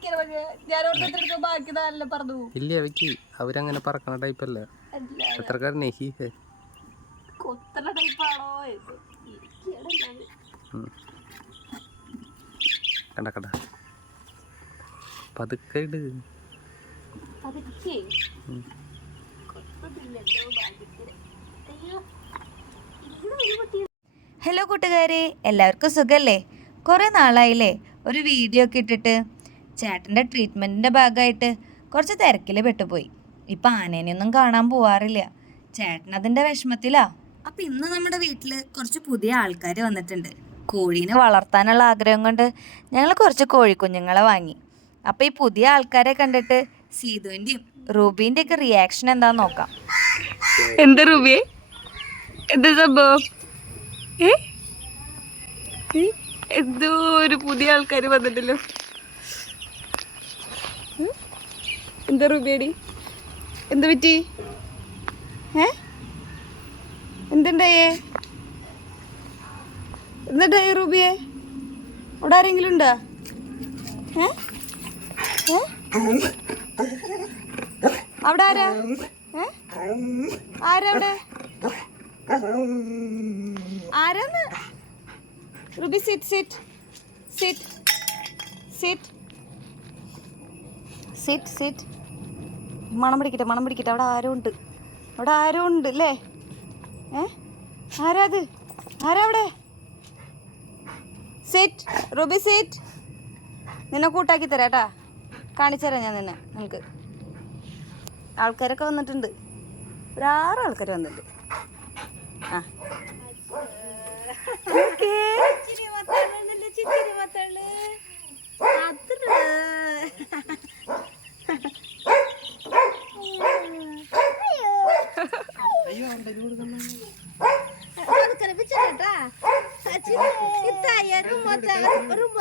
ഇരിക്കണ പക്ഷേ ഞാൻ ഓരോരുത്തർക്ക് ബാക്കി നല്ല പറഞ്ഞു. പോകും ഇല്ല അവയ്ക്ക് അവരങ്ങനെ പറക്കണ ടൈപ്പ് അല്ല. എത്ര നെഹി ഹേ കൊത്തണ ടൈപ്പാണോ ഇരിക്കണല്ലാതെ ഉം. കണ്ട കണ്ട. പതുക്കെ ഇട്. ഭാഗ്യത്തിന്. അയ്യോ ഹലോ കൂട്ടുകാരെ. എല്ലാവർക്കും സുഖല്ലേ? കുറേ നാളായില്ലേ? ഒരു വീഡിയോ ഒക്കെ ഇട്ടിട്ട് ചേട്ടന്റെ ട്രീറ്റ്മെന്റിന്റെ ഭാഗമായിട്ട് കുറച്ച് തിരക്കിൽ പെട്ടുപോയി. ഇപ്പം ആനേനെയൊന്നും കാണാൻ പോവാറില്ല. ചേട്ടൻ അതിന്റെ വിഷമത്തിലാ. അപ്പം ഇന്ന് നമ്മുടെ വീട്ടിൽ കുറച്ച് പുതിയ ആൾക്കാർ വന്നിട്ടുണ്ട്. കോഴീനെ വളർത്താനുള്ള ആഗ്രഹം കൊണ്ട് ഞങ്ങൾ കുറച്ച് കോഴിക്കുഞ്ഞുങ്ങളെ വാങ്ങി. അപ്പം ഈ പുതിയ ആൾക്കാരെ കണ്ടിട്ട് സീതുവിന്റെയും റൂബീന്റെ ഒക്കെ റിയാക്ഷൻ എന്താന്ന് നോക്കാം. എന്താ റൂബിയെ? എന്താ സംഭവം? എന്തോ ഒരു പുതിയ ആൾക്കാർ വന്നിട്ടല്ലോ. എന്താ റൂബിയടി? എന്ത് പറ്റി? ഏ? എന്തുണ്ടായേ? എന്തുണ്ടായേ റൂബിയെ? അവിടെ ആരെങ്കിലും ഉണ്ടോ? ഏ? അവിടെ ആരാ? ഏ? ആരാ അവിടെ? ആരാന്ന്? Ruby sit sit sit sit sit sit മണം പിടിക്കട്ടെ മണം പിടിക്കട്ടെ. അവിടെ ആരോ ഉണ്ട്. അവിടെ ആരോ ഉണ്ട് അല്ലേ? ഏ? ആരാ അത്? ആരാ അവിടെ? Sit Ruby sit. നിന്നെ കൂട്ടാക്കി തരാം കേട്ടാ. കാണിച്ചു തരാം ഞാൻ നിന്നെ നമുക്ക് ആൾക്കാരൊക്കെ വന്നിട്ടുണ്ട്. ഒരു ആറ് ആൾക്കാർ വന്നിട്ടുണ്ട്. ആ. కనిపించలేట్రా రూమ్ రూమ్